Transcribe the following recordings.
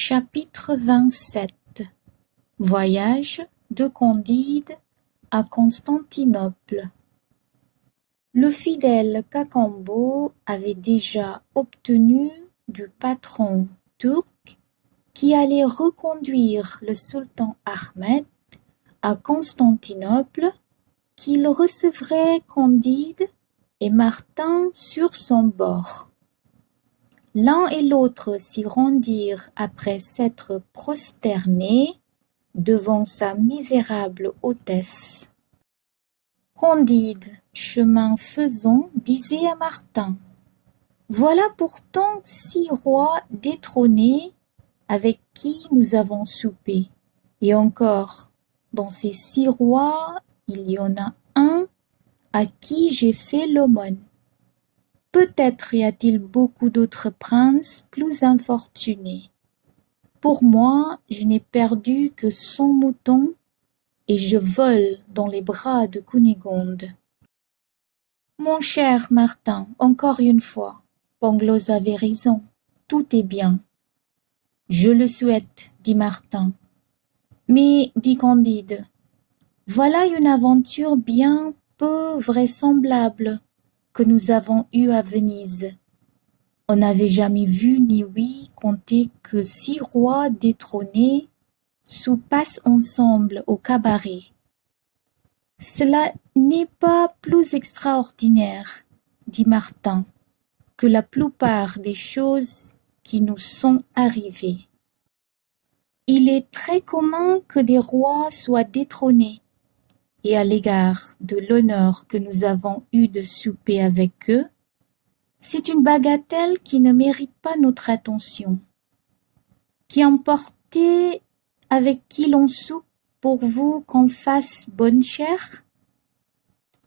Chapitre 27 Voyage de Candide à Constantinople. Le fidèle Cacambo avait déjà obtenu du patron turc qui allait reconduire le sultan Ahmed à Constantinople qu'il recevrait Candide et Martin sur son bord. L'un et l'autre s'y rendirent après s'être prosternés devant sa misérable hôtesse. Candide, chemin faisant, disait à Martin: « Voilà pourtant 6 rois détrônés avec qui nous avons soupé. Et encore, dans ces 6 rois, il y en a un à qui j'ai fait l'aumône. Peut-être y a-t-il beaucoup d'autres princes plus infortunés. Pour moi, je n'ai perdu que 100 moutons et je vole dans les bras de Cunégonde. » Mon cher Martin, encore une fois, Pangloss avait raison, tout est bien. Je le souhaite, dit Martin. Mais, dit Candide, voilà une aventure bien peu vraisemblable que nous avons eue à Venise. On n'avait jamais vu ni ouï conter que 6 rois détrônés soupassent ensemble au cabaret. Cela n'est pas plus extraordinaire, dit Martin, que la plupart des choses qui nous sont arrivées. Il est très commun que des rois soient détrônés, et à l'égard de l'honneur que nous avons eu de souper avec eux, c'est une bagatelle qui ne mérite pas notre attention. Qu'importe avec qui l'on soupe, pourvu qu'on fasse bonne chère?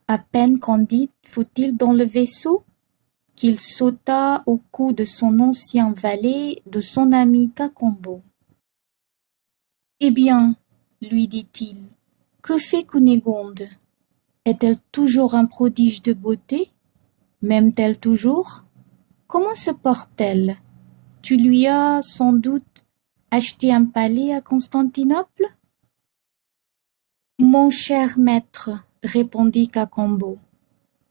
À peine Candide fut-il dans le vaisseau qu'il sauta au cou de son ancien valet, de son ami Cacambo. « Eh bien, lui dit-il, que fait Cunégonde? Est-elle toujours un prodige de beauté? M'aime-t-elle toujours? Comment se porte-t-elle? Tu lui as sans doute acheté un palais à Constantinople? » « Mon cher maître, répondit Cacambo,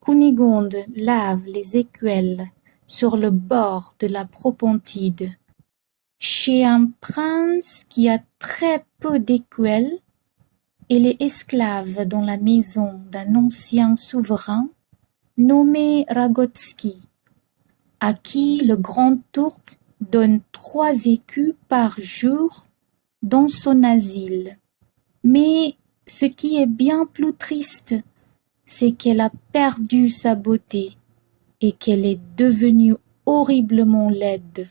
Cunégonde lave les écuelles sur le bord de la Propontide. Chez un prince qui a très peu d'écuelles, elle est esclave dans la maison d'un ancien souverain nommé Ragotski, à qui le grand turc donne 3 écus par jour dans son asile. Mais ce qui est bien plus triste, c'est qu'elle a perdu sa beauté et qu'elle est devenue horriblement laide.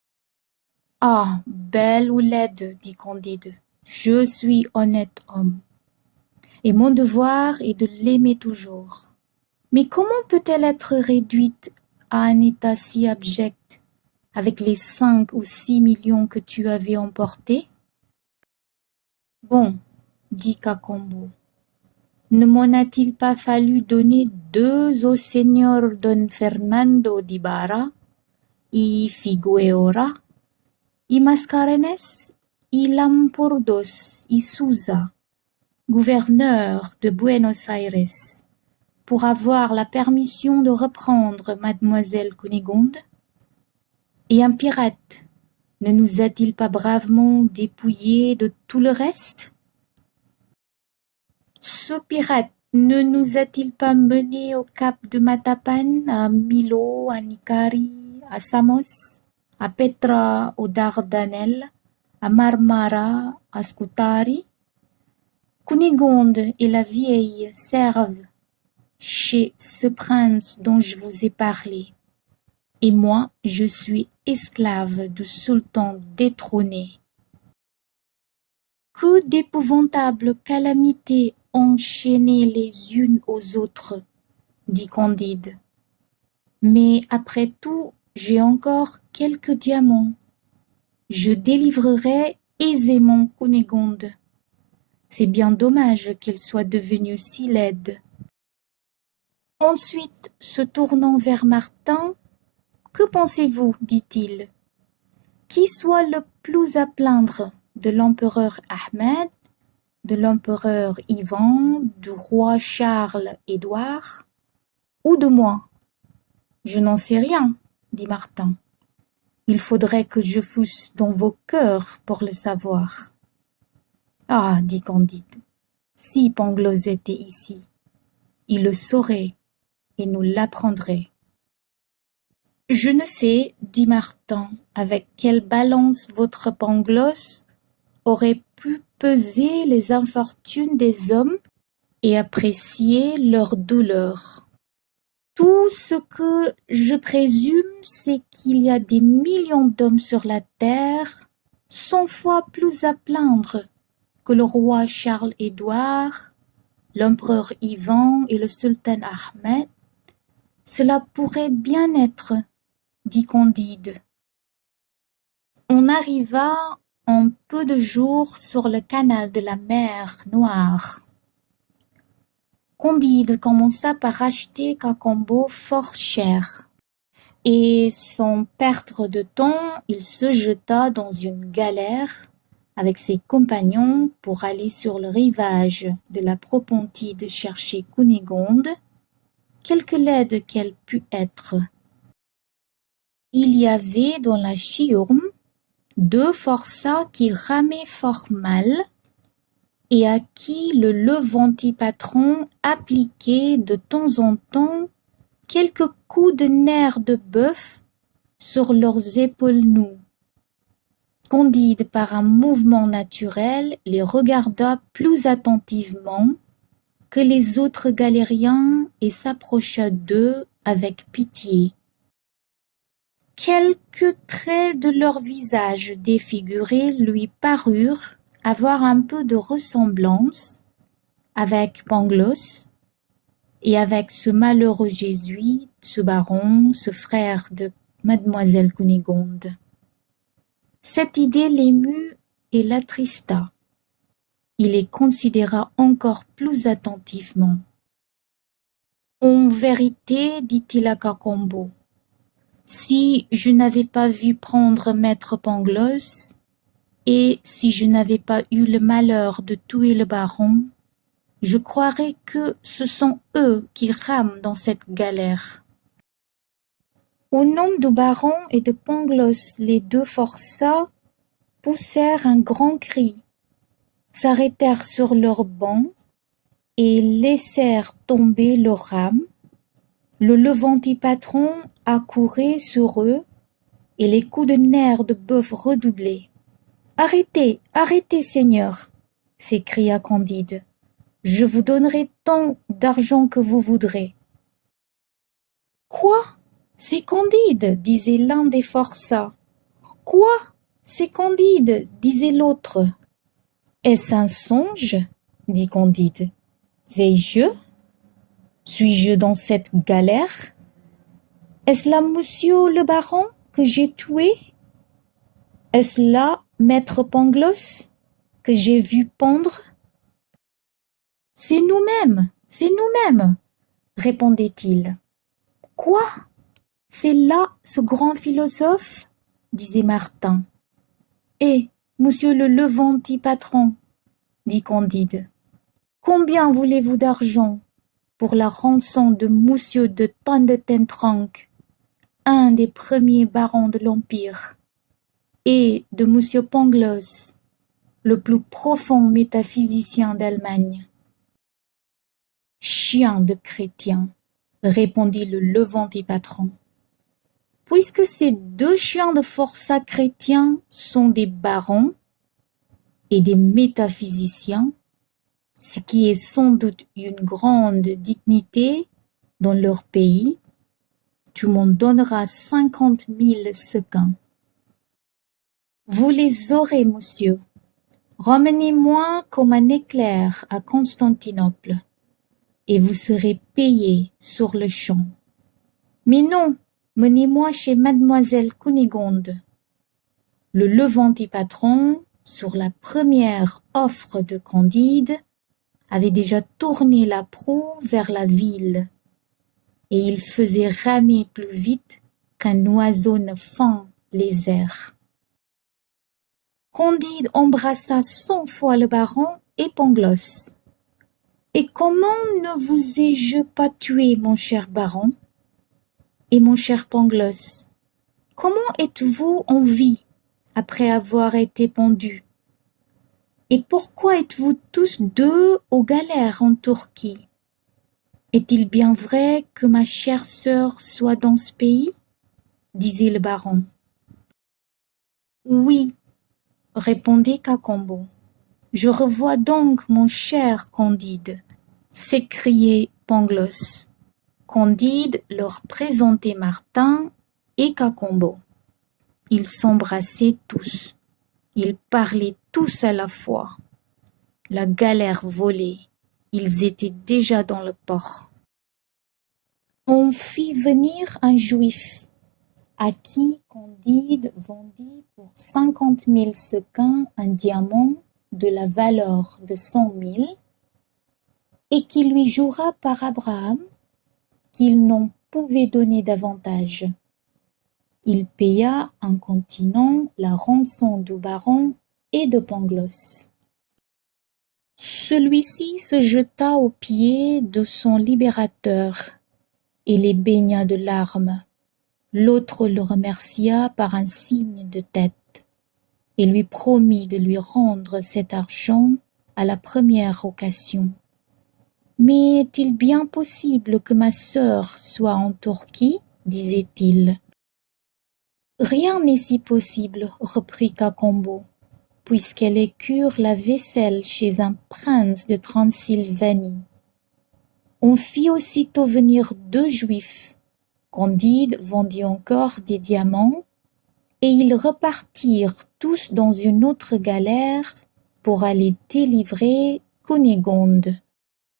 « Ah, belle ou laide, dit Candide, je suis honnête homme, et mon devoir est de l'aimer toujours. Mais comment peut-elle être réduite à un état si abject avec les 5 ou 6 millions que tu avais emportés? » « Bon, dit Cacambo, ne m'en a-t-il pas fallu donner 2 au seigneur Don Fernando d'Ibarra, y Figueora, y Mascarenes, y Lampourdos, y Souza, gouverneur de Buenos Aires, pour avoir la permission de reprendre mademoiselle Cunégonde? Et un pirate ne nous a-t-il pas bravement dépouillés de tout le reste? Ce pirate ne nous a-t-il pas menés au cap de Matapan, à Milo, à Nicari, à Samos, à Petra, aux Dardanelles, à Marmara, à Scutari? Cunégonde et la vieille servent chez ce prince dont je vous ai parlé, et moi je suis esclave du sultan détrôné. Que d'épouvantables calamités enchaînées les unes aux autres, dit Candide. Mais après tout, j'ai encore quelques diamants. Je délivrerai aisément Cunégonde. C'est bien dommage qu'elle soit devenue si laide. Ensuite, se tournant vers Martin, « Que pensez-vous, dit-il, qui soit le plus à plaindre de l'empereur Ahmed, de l'empereur Ivan, du roi Charles-Édouard ou de moi? Je n'en sais rien, dit Martin. Il faudrait que je fusse dans vos cœurs pour le savoir. Ah, dit Candide, si Pangloss était ici, il le saurait et nous l'apprendrait. Je ne sais, dit Martin, avec quelle balance votre Pangloss aurait pu peser les infortunes des hommes et apprécier leur douleur. Tout ce que je présume, c'est qu'il y a des millions d'hommes sur la terre, 100 fois plus à plaindre que le roi Charles-Édouard, l'empereur Ivan et le sultan Ahmed. Cela pourrait bien être, dit Candide. On arriva en peu de jours sur le canal de la mer Noire. Candide commença par acheter Cacambo fort cher, et sans perdre de temps, il se jeta dans une galère avec ses compagnons pour aller sur le rivage de la Propontide chercher Cunégonde, quelque laide qu'elle pût être. Il y avait dans la Chiourme 2 forçats qui ramaient fort mal, et à qui le levanti patron appliquait de temps en temps quelques coups de nerf de bœuf sur leurs épaules nues. Candide, par un mouvement naturel, les regarda plus attentivement que les autres galériens et s'approcha d'eux avec pitié. Quelques traits de leur visage défiguré lui parurent avoir un peu de ressemblance avec Pangloss et avec ce malheureux jésuite, ce baron, ce frère de mademoiselle Cunégonde. Cette idée l'émut et l'attrista. Il les considéra encore plus attentivement. En vérité, dit-il à Cacambo, si je n'avais pas vu prendre maître Pangloss, et si je n'avais pas eu le malheur de tuer le baron, je croirais que ce sont eux qui rament dans cette galère. Au nom du baron et de Pangloss, les 2 forçats poussèrent un grand cri, s'arrêtèrent sur leurs bancs et laissèrent tomber leurs rames. Le levanti patron accourait sur eux et les coups de nerfs de bœuf redoublaient. « Arrêtez, arrêtez, seigneur !» s'écria Candide. « Je vous donnerai tant d'argent que vous voudrez. »« Quoi ? C'est Candide !» disait l'un des forçats. « Quoi ? C'est Candide !» disait l'autre. « Est-ce un songe ?» dit Candide. « Vais-je ? Suis-je dans cette galère ? Est-ce là monsieur le baron que j'ai tué ? Est-ce là maître Pangloss que j'ai vu pendre ? » « C'est nous-mêmes, répondait-il. « Quoi ? C'est là ce grand philosophe ? disait Martin. « Eh, monsieur le levanti patron, dit Candide, combien voulez-vous d'argent pour la rançon de monsieur de Tandetentranck, un des premiers barons de l'Empire, et de monsieur Pangloss, le plus profond métaphysicien d'Allemagne ? » « Chien de chrétien, répondit le levanti patron. Puisque ces 2 chiens de forçats chrétiens sont des barons et des métaphysiciens, ce qui est sans doute une grande dignité dans leur pays, tu m'en donneras 50 000 sequins. Vous les aurez, monsieur. Ramenez-moi comme un éclair à Constantinople, et vous serez payé sur le champ. Mais non, menez-moi chez mademoiselle Cunégonde. Le levanti patron, sur la première offre de Candide, avait déjà tourné la proue vers la ville, et il faisait ramer plus vite qu'un oiseau ne fend les airs. Candide embrassa 100 fois le baron et Pangloss. « Et comment ne vous ai-je pas tué, mon cher baron? Et mon cher Pangloss, comment êtes-vous en vie après avoir été pendu? Et pourquoi êtes-vous tous deux aux galères en Turquie? Est-il bien vrai que ma chère sœur soit dans ce pays? Disait le baron. Oui, répondit Cacambo. Je revois donc mon cher Candide, s'écriait Pangloss. Candide leur présentait Martin et Cacambo. Ils s'embrassaient tous. Ils parlaient tous à la fois. La galère volait. Ils étaient déjà dans le port. On fit venir un juif à qui Candide vendit pour 50 000 sequins un diamant de la valeur de 100 000 et qui lui jura par Abraham qu'il n'en pouvait donner davantage. Il paya incontinent la rançon du baron et de Pangloss. Celui-ci se jeta aux pieds de son libérateur et les baigna de larmes. L'autre le remercia par un signe de tête et lui promit de lui rendre cet argent à la première occasion. Mais est-il bien possible que ma sœur soit en Turquie? Disait-il. Rien n'est si possible, reprit Cacambo, puisqu'elle écure la vaisselle chez un prince de Transylvanie. On fit aussitôt venir 2 Juifs. Candide vendit encore des diamants, et ils repartirent tous dans une autre galère pour aller délivrer Cunégonde.